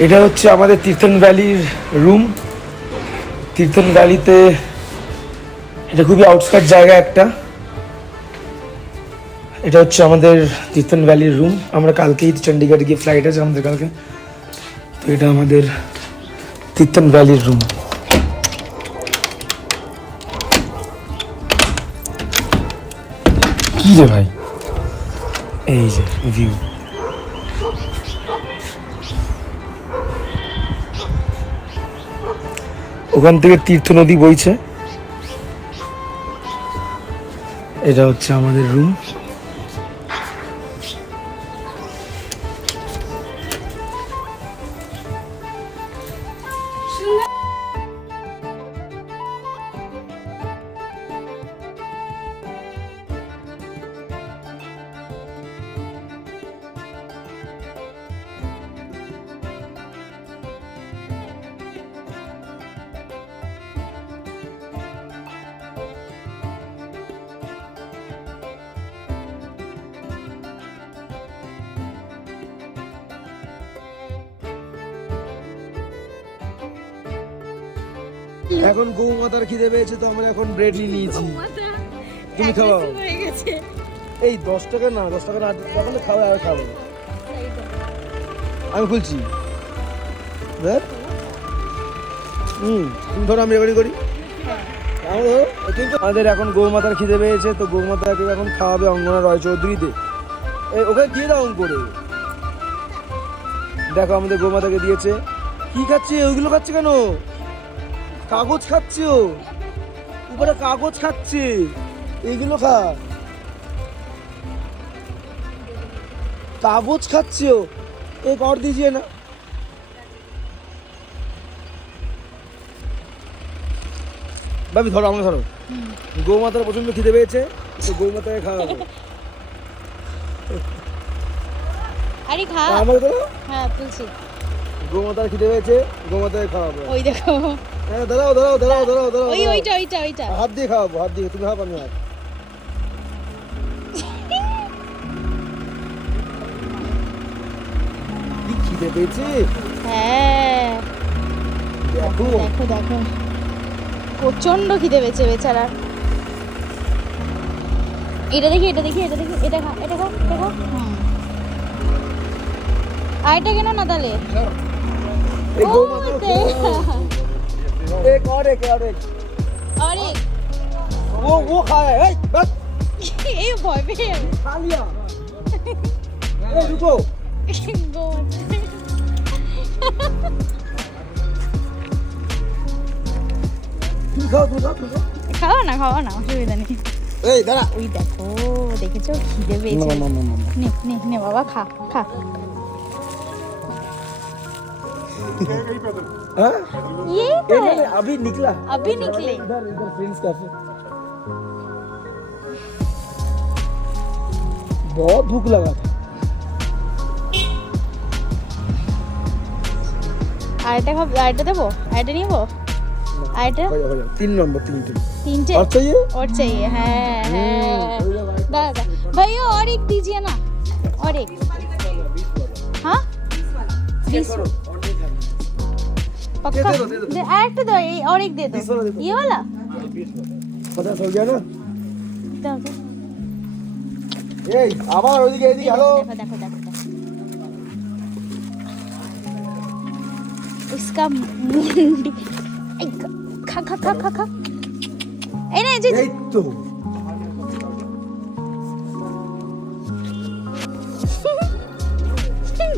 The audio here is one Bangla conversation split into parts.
এটা হচ্ছে আমাদের তীর্থন ভ্যালির রুম। তীর্থন ভ্যালিতে এটা খুবই আউটস্কার্ট জায়গা একটা। এটা হচ্ছে আমাদের তীর্থন ভ্যালির রুম। আমরা কালকেই চণ্ডীগড়ে গিয়ে ফ্লাইট আছে আমাদের কালকে, তো এটা আমাদের তীর্থন ভ্যালির রুম। কি রে ভাই, এই যে ভিউ। ওখান থেকে তীর্থ নদী বইছে। এটা হচ্ছে আমাদের রুম। এখন গৌমাতার খিদে পেয়েছে, তো আমরা এখন ব্রেড নিয়ে নিয়েছি। তুমি খাওয়াও। এই 10 টাকা না, 10 টাকা না, তখন খাওয়া আর খাবো। আমি খুলছি। দেখ, তুমি ধরো, আমি রেকর্ডিং করি। আমাদের এখন গৌমাতার খিদে পেয়েছে, তো গৌমাতাকে এখন খাওয়াবে অঙ্গনা রয় চৌধুরীতে। ওখানে দিয়ে দাও করে। দেখো আমাদের গৌমাতাকে দিয়েছে। কি খাচ্ছে? ওইগুলো খাচ্ছে কেন? কাগজ খাচ্ছে, ও উপরে কাগজ খাচ্ছে। এইগুলো খা, কাগজ খাচ্ছে ও। एक और दीजिए ना। ভাবি ধরো, আমাকে ধরো। গৌমাতার প্রচন্ড খিদে পেয়েছে, তো গৌমাতাকে খাওয়াবো। আরে খা, আমাকে ধরো। হ্যাঁ তুলছি। গৌমাতার খিদে পেয়েছে, গৌমাতাকে খাওয়াবো। ওই দেখো, হ্যাঁ দাঁড়াও দাঁড়াও দাঁড়াও দাঁড়াও দাঁড়াও। ওইটা হাত দিয়ে খাওয়াবো, হাত দিয়ে। তুমি খাওয়াবো, আমি হাত। কি খিদে পেয়েছে? হ্যাঁ দেখো দেখো দেখো, প্রচন্ড খিদে পেয়েছে বেচারা। এটা দেখি, এটা দেখি, এটা দেখি, এটা খা, এটা খা, এটা খা। আর এটা কেন না তাহলে? एक गौमाता को एक और एक अरे वो खाया है। बस ये भय पे खा लिया। ए रुको, খাওয়া না অসুবিধা নেই। এই দাঁড়া, ওই দেখো, দেখেছো খিদে পেয়েছে। নে নে নে বাবা, খা খা। हाँ? ये तो है, अभी निकला, अभी निकले। इधर फ्रेंड्स कैफे। बहुत भूख लगा था। আরেকটা খাব, আরেকটা দেবো, আরেকটা নিবো, আরেকটা। 3 नंबर, 3 तीनटे और चाहिए? और चाहिए, है दादा भैया और एक दीजिए ना, और एक। हाँ 20 पक्का दे, एक तो दो, और एक दे दो, ये वाला पता चल गया ना। दो दो, এই আবার ওইদিকে, এদিকে হ্যালো। देखो देखो देखो इसका मुंडी, खा खा खा खा खा। এই না, এই তো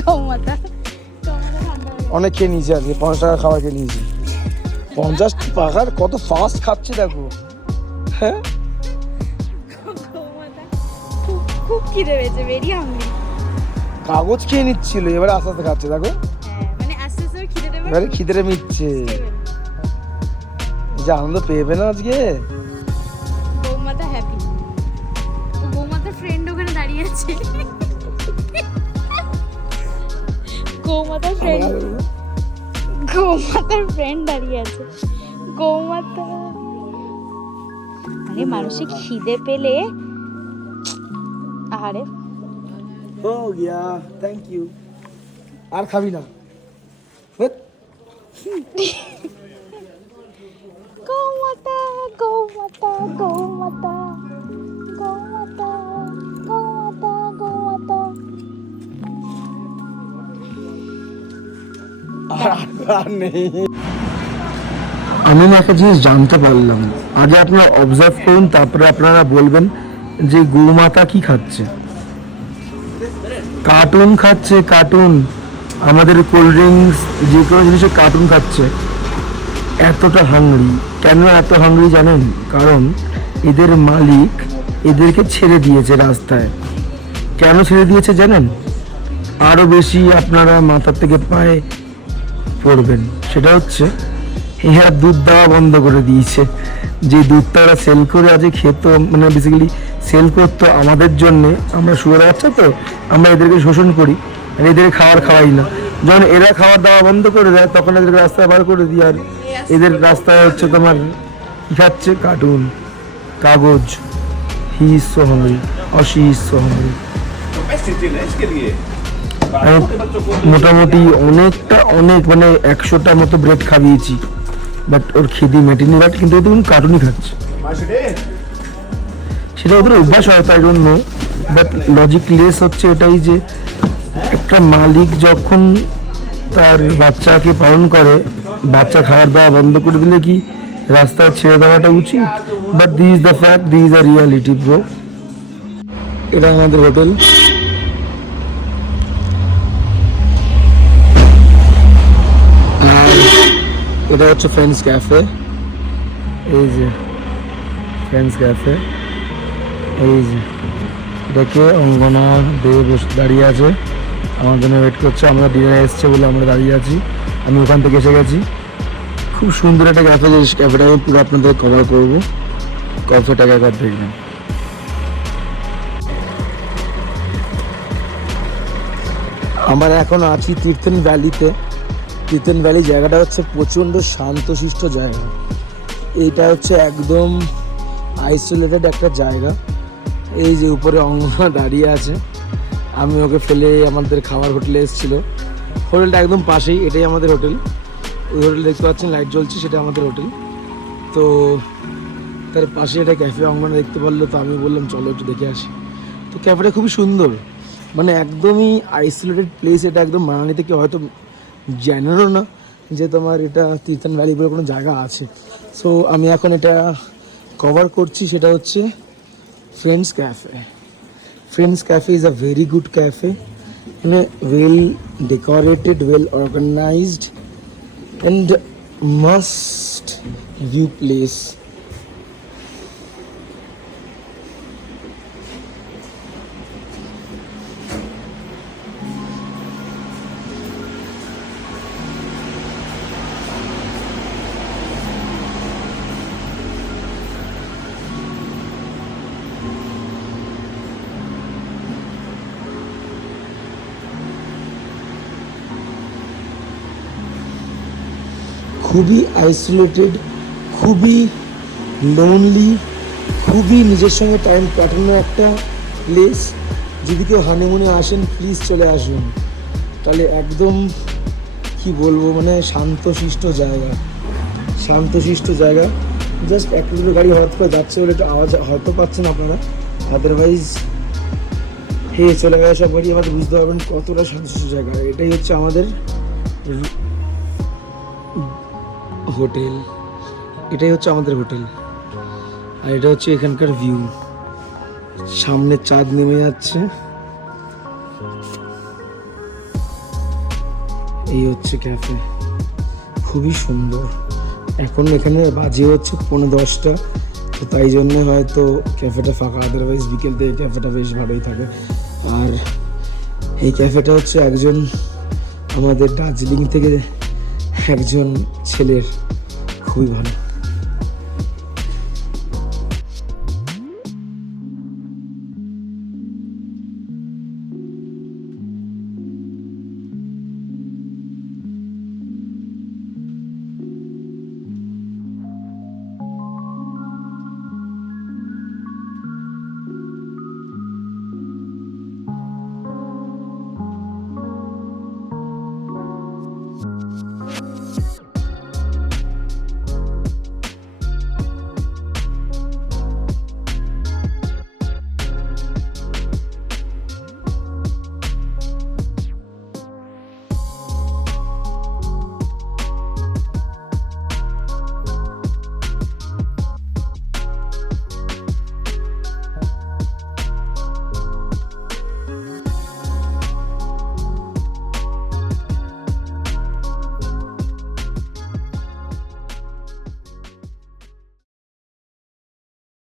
গৌমাতা অনেক খেয়ে নিয়েছি আজকে। 50 টাকা খাবার খেয়ে নিয়েছি। 50 টাকার কত ফাস্ট খাচ্ছে দেখো। হ্যাঁ, খুব খিদে পেয়েছে, বেরিয়ে আমি। কাগজ খেয়ে নিচ্ছিল, এবারে আস্তে আস্তে খাচ্ছে দেখো। মানে আস্তে আস্তে খিদে দেবে, এবারে খিদে মিটছে। যে আনন্দ পেয়েবে না আজকে। গৌমাতা হ্যাপি। গৌমাতার ফ্রেন্ড ওখানে দাঁড়িয়ে আছে। গৌমাতার ফ্রেন্ড দাঁড়িয়ে আছে। গৌমাতা, আরে মানুষের খিদে পেলে, আরে हो गया, थैंक यू। আর খাবি না? গৌমাতা গৌমাতা গৌমাতা গৌমাতা গৌমাতা গৌমাতা। আর নেই। আমি না একটা জিনিস জানতে পারলাম, আগে আপনারা অবজার্ভ করুন, তারপরে আপনারা বলবেন যে গোমাতা কি খাচ্ছে। কার্টুন খাচ্ছে, কার্টুন। আমাদের কোল্ড ড্রিঙ্কস যে কোনো জিনিসে কার্টুন খাচ্ছে। এতটা হাংরি কেন? এত হাংরি জানেন? কারণ এদের মালিক এদেরকে ছেড়ে দিয়েছে রাস্তায়। কেন ছেড়ে দিয়েছে জানেন? আরও বেশি আপনারা মাথার থেকে পায়ে পড়বেন। সেটা হচ্ছে এরা দুধ দেওয়া বন্ধ করে দিয়েছে। যে দুধটা ওরা সেল করে আজ খেত, মানে বেসিক্যালি সেল করতো আমাদের জন্যে। আমরা শুয়ে বাচ্চা তো, আমরা এদেরকে শোষণ করি আর এদের খাওয়াই না। যখন এরা খাওয়ার দাওয়া বন্ধ করে দেয় তখন এদেরকে রাস্তায় বার করে দিই। আর এদের রাস্তায় হচ্ছে তোমার কী খাচ্ছে? কার্টুন, কাগজ। হি ইজ সো হাংরি আর শি ইজ সো হাংরি। মোটামুটি অনেক মানে 100টার মতো ব্রেড খাইয়েছি, বাট ওর খিদি মেটেনি। বাট কিন্তু ও তখন কার্টুনই খাচ্ছে। সেটা ওদের অভ্যাস হয়, তাই জন্য। বাট লজিকলেস হচ্ছে এটাই যে একটা মালিক যখন তার বাচ্চাকে পালন করে, বাচ্চা খাওয়ার দাওয়া বন্ধ করে দিলে কি রাস্তায় ছেড়ে দেওয়াটা উচিত? But this is the fact, this is the reality bro. এটা আমাদের হোটেল। এটা হচ্ছে ফ্রেন্ডস ক্যাফে। এই যে ফ্রেন্ডস ক্যাফে, এই যে এটাকে অঙ্গনা দিয়ে দাঁড়িয়ে আছে, আমার জন্য ওয়েট করছে। আমরা ডিনারে এসছে বলে আমরা দাঁড়িয়ে আছি। আমি ওখান থেকে এসে গেছি। খুব সুন্দর একটা ক্যাফে, যে ক্যাফেটা আমি পুরো আপনাদের কভার করবো। ক্যাফেটাকে একবার দেখবেন। আমরা এখন আছি তীর্থন ভ্যালিতে। তীর্থন ভ্যালি জায়গাটা হচ্ছে প্রচণ্ড শান্তশিষ্ট জায়গা। এইটা হচ্ছে একদম আইসোলেটেড একটা জায়গা। এই যে উপরে অঙ্গনা দাঁড়িয়ে আছে, আমি ওকে ফেলে আমাদের খাবার হোটেলে এসেছিলো। হোটেলটা একদম পাশেই, এটাই আমাদের হোটেল। ওই হোটেল দেখতে পাচ্ছেন লাইট জ্বলছে, সেটা আমাদের হোটেল। তো তার পাশে এটা ক্যাফে অঙ্গনা দেখতে পারলো, তো আমি বললাম চলো একটু দেখে আসি। তো ক্যাফেটা খুবই সুন্দর, মানে একদমই আইসোলেটেড প্লেস। এটা একদম মানালি থেকে হয়তো জানেনও না যে তোমার এটা তীর্থন ভ্যালি বলে কোনো জায়গা আছে। সো আমি এখন এটা কভার করছি। সেটা হচ্ছে friends cafe. Friends Cafe is a very good cafe, and a well decorated, well organized, and must view place. খুবই আইসোলেটেড, খুবই লোনলি, খুবই নিজের সঙ্গে টাইম কাটানো একটা প্লেস। যদি কেউ হানিমুনে আসেন প্লিজ চলে আসুন। তাহলে একদম কি বলবো, মানে শান্তশিষ্ট জায়গা, শান্তশিষ্ট জায়গা। জাস্ট একটা দুটো গাড়ি হঠাৎ করে যাচ্ছে বলে একটু আওয়াজ হয়তো পাচ্ছেন আপনারা, আদারওয়াইজ চলে গেলে সব গাড়ি আমাদের বুঝতে পারবেন কতটা শান্তশিষ্ট জায়গা। এটাই হচ্ছে আমাদের হোটেল, এটাই হচ্ছে আমাদের হোটেল। আর এটা হচ্ছে এখানকার ভিউ। সামনে চাঁদ নেমে যাচ্ছে। এই হচ্ছে ক্যাফে, খুবই সুন্দর। এখন এখানে বাজে হচ্ছে 9:10, তো তাই জন্য হয়তো ক্যাফেটা ফাঁকা, আদারওয়াইজ বিকেল থেকে ক্যাফেটা বেশ ভালোই থাকে। আর এই ক্যাফেটা হচ্ছে একজন আমাদের দার্জিলিং থেকে একজন ছেলের, খুবই ভালো।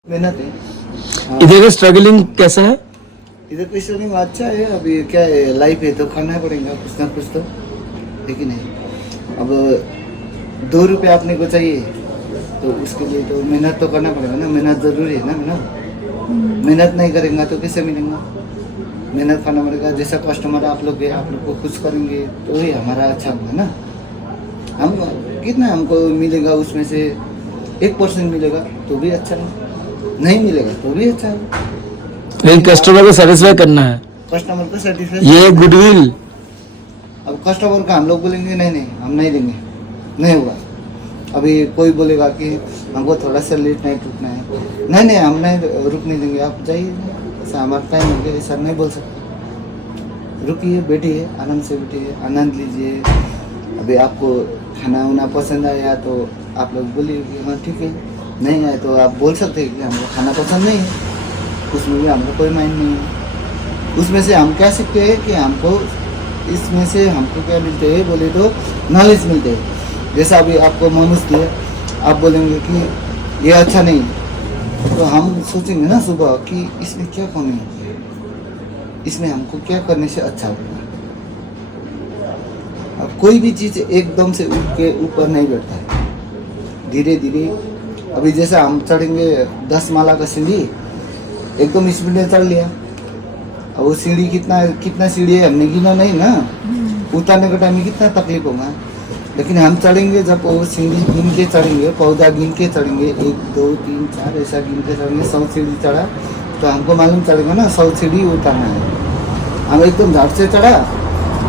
मेहनत है। हाँ। इधर का स्ट्रगलिंग कैसा है? इधर क्रिश्चियन में अच्छा है। अभी क्या है, लाइफ है तो खाना पड़ेगा कुछ ना कुछ तो, लेकिन नहीं। अब 2 रुपये आपने को चाहिए तो उसके लिए तो मेहनत तो करना पड़ेगा ना, मेहनत जरूरी है ना मैडम। मेहनत नहीं करेंगे तो कैसे मिलेगा? मेहनत करना पड़ेगा। जैसा कस्टमर आप लोग है, आप लोग को खुश करेंगे तो ही हमारा अच्छा होगा ना। हम कितना हमको मिलेगा, उसमें से 1% मिलेगा तो भी अच्छा है, नहीं मिलेगा तो भी अच्छा है। लेकिन कस्टमर को सेटिस्फाई करना है, कस्टमर को सेटिस्फाई, ये गुडविल। अब कस्टमर का हम लोग बोलेंगे नहीं नहीं हम नहीं देंगे, नहीं होगा। अभी कोई बोलेगा कि हमको थोड़ा सा लेट नाइट रुकना है, नहीं नहीं हम नहीं रुकने देंगे, आप जाइए, ऐसा हमारा टाइम हो गया, ऐसा नहीं बोल सकते। रुकिए, बैठिए, आराम से बैठिए, आनंद लीजिए। अभी आपको खाना वाना पसंद आया तो आप लोग बोलिए कि हाँ ठीक है, नहीं आए तो आप बोल सकते हैं कि हमको खाना पसंद नहीं है, उसमें भी हमको कोई माइंड नहीं है। उसमें से हम क्या सीखते हैं कि हमको इसमें से हमको क्या मिलते हैं बोले तो नॉलेज मिलते हैं। जैसा अभी आपको मोमोज दिए, आप बोलेंगे कि ये अच्छा नहीं, तो हम सोचेंगे ना सुबह कि इसमें क्या कमी है, इसमें हमको क्या करने से अच्छा होगा। अब कोई भी चीज़ एकदम से उठ के ऊपर नहीं बैठता है, धीरे धीरे। अभी जैसा हम चढ़ेंगे 10 माला का सीढ़ी, एकदम स्पीड में चढ़ लिया, अब वो सीढ़ी कितना सीढ़ी है हमने गिना नहीं ना, उतारने के टाइम में कितना तकलीफ होगा। लेकिन हम चढ़ेंगे, जब वो सीढ़ी गिन के चढ़ेंगे, पौधा गिन के चढ़ेंगे, 1 2 3 4 ऐसा गिन के चढ़ेंगे, 100 सीढ़ी चढ़ा तो हमको मालूम चलेगा ना 100 सीढ़ी उतारना है। हम एकदम झाट से चढ़ा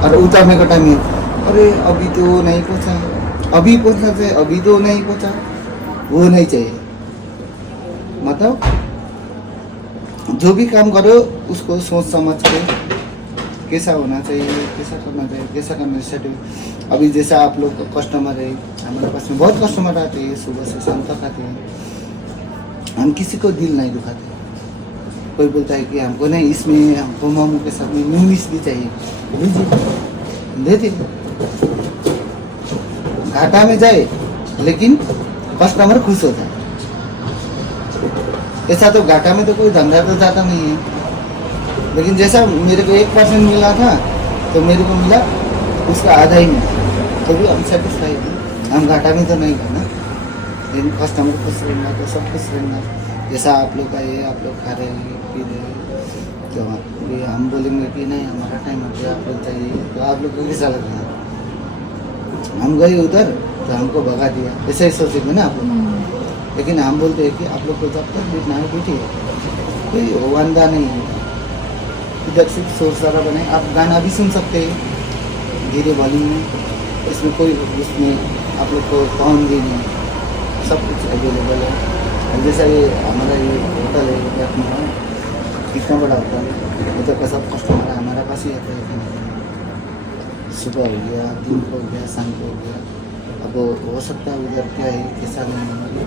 और उतारने का टाइम में अरे अभी तो नहीं पहुँचा, अभी पहुँचना चाहिए, अभी तो नहीं पहुँचा, वो नहीं चाहिए। मतलब जो भी काम करो उसको सोच समझ के कैसा होना चाहिए, कैसा करना चाहिए, कैसा करना चाहिए। अभी जैसा आप लोग कस्टमर है, हमारे पास में बहुत कस्टमर आते हैं, सुबह से शाम तक आते हैं, हम किसी को दिल नहीं दुखाते। कोई बोलता है कि हमको नहीं, इसमें हमको मोमो के साथ में न्यूमिस भी चाहिए, देते। घाटा में जाए लेकिन कस्टमर खुश होता है। ऐसा तो घाटा में तो कोई धंधा तो जाता नहीं है। लेकिन जैसा मेरे को 1% मिला था तो मेरे को मिला उसका आधा ही मिला, तो भी हम सेटिस्फाइड हैं। हम घाटा में तो नहीं करना, लेकिन कस्टमर खुश रहेंगे तो सब खुश रहेंगे। जैसा आप लोग का ये आप लोग खा रहे हैं पी रहे हैं, तो ये हम बोलेंगे कि नहीं हमारा टाइम हो गया, आप लोग चाहिए, तो आप लोग को कैसा लगेगा? हम गए उधर तो हमको भगा दिया, ऐसा ही सोचेंगे ना आप लोग। लेकिन हम बोलते हैं कि आप लोग को जब तक बैठना है बैठिए, कोई वांदा नहीं है। इधर सिर्फ शोर शराबा बने, आप गाना भी सुन सकते हैं धीरे वॉल्यूम में, इसमें कोई उसमें आप लोग को साउंड भी नहीं, सब कुछ अवेलेबल है। और जैसा ये हमारा ये होटल है, ये अपना कितना बड़ा होटल है, उधर का सब कस्टमर हमारा पास ही आता है। सुबह हो गया, दिन को हो गया, शाम को हो गया। अब हो सकता है उधर क्या है कैसा नहीं है,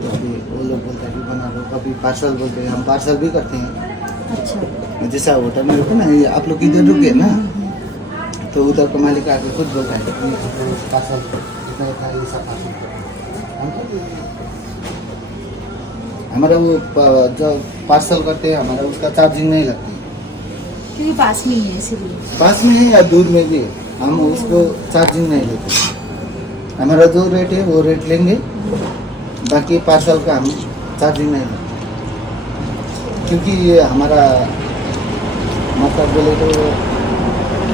तो अभी वो लोग बोलते हैं कि बना लो, कभी पार्सल बोलते हैं, हम पार्सल भी करते हैं। अच्छा, जैसा होटल में रुके ना, ये आप लोग इधर रुके ना, तो उधर का मालिक आके खुद बोलता है कि पार्सल इतना था, ये सब पार्सल। हमारा वो जब पार्सल करते हैं हमारा उसका चार्जिंग नहीं लगती, क्योंकि पास में ही है इसलिए। पास में है या दूर में भी हम उसको चार्जिंग नहीं लेते। हमारा जो रेट है वो रेट लेंगे, बाकी पार्सल का हम चार्जिंग नहीं लेते, क्योंकि ये हमारा मतलब बोले तो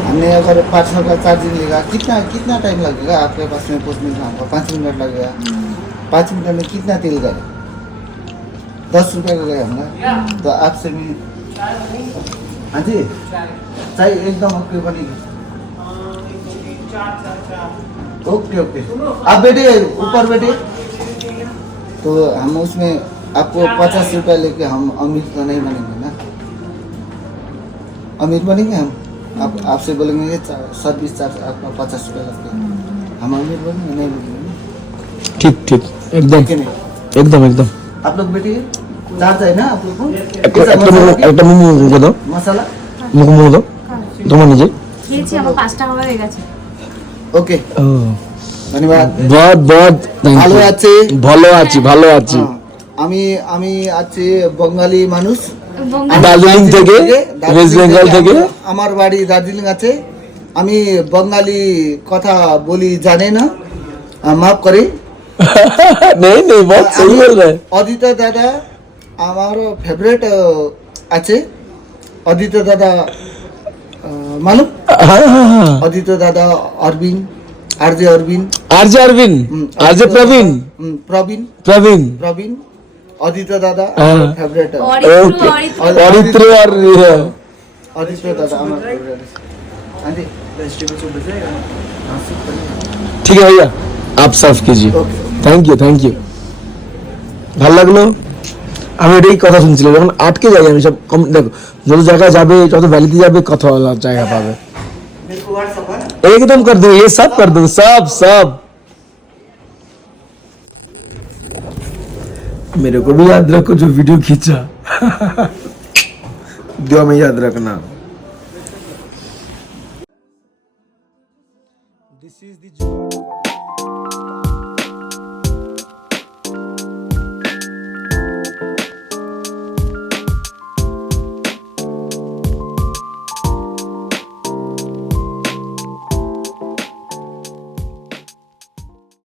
हमने अगर पार्सल का चार्जिंग लेगा कितना टाइम लगेगा आपके पास में पहुँचने में? हमको 5 मिनट लगेगा, 5 मिनट में कितना तेल गए? 10 रुपये का गया हमारा। तो आपसे भी हाँ जी चाय एकदम ओके बनेगी। ओके ओके, आप बैठे ऊपर बैठे, तो हम उसमें आपको 50 रुपया लेके हम अमीर तो नहीं बनेंगे ना, अमीर बनेंगे हम। आप आपसे बोलेंगे कि सर्विस चार्ज आपका 50 रुपया लगता है, हम अमीर बनेंगे नहीं बनेंगे। ठीक ठीक, एकदम ठीक है नहीं? एकदम एकदम। आप लोग बैठिए, चार्ज है ना आप लोग को? একটা মোমো মুখে দাও, मसाला মুখে মোমো দাও তোমার নিজে। খেয়েছি, আমার 5 টাকা হয়ে গেছে। ओके, ও धन्यवाद। बहुत बहुत thank you। ভালো আছে? ভালো আছি ভালো আছি। हाँ, আমি আমি আছি বঙ্গালী মানুষ, দার্জিলিং থেকে, ওয়েস্ট বেঙ্গল থেকে। আমার বাড়ি দার্জিলিং আছে। আমি বঙ্গালী কথা বলি জানি না, মাফ করি। नहीं नहीं बहुत सही बोल रहे हैं। অদিত দাদা আমার ফেভারিট আছে। অদিত দাদা মালুম? हाँ हाँ हाँ অদিত দাদা Arobin, RJ Arobin, RJ Arvind, RJ Praveen, প্রবীণ प्रवीण, প্রবীণ, অদিত দাদা হ্যাঁ। আমার ফেভারিট। ओके औरित्र और ये অদিত দাদা আমার ফেভারিট। আন্টি ठीक है भैया आप সার্ভ कीजिए। Thank you thank you. ভালো লাগলো। আমি এটাই কথা শুনছিলাম, যখন আটকে যাই আমি সব দেখো, যত জায়গায় যাবে, যত ভ্যালিতে যাবে, কথা বলার জায়গা পাবে। एकदम कर दो, ये सब कर दो, सब सब। मेरे को भी याद रखो जो वीडियो खींचा। दुआ में याद रखना। This is the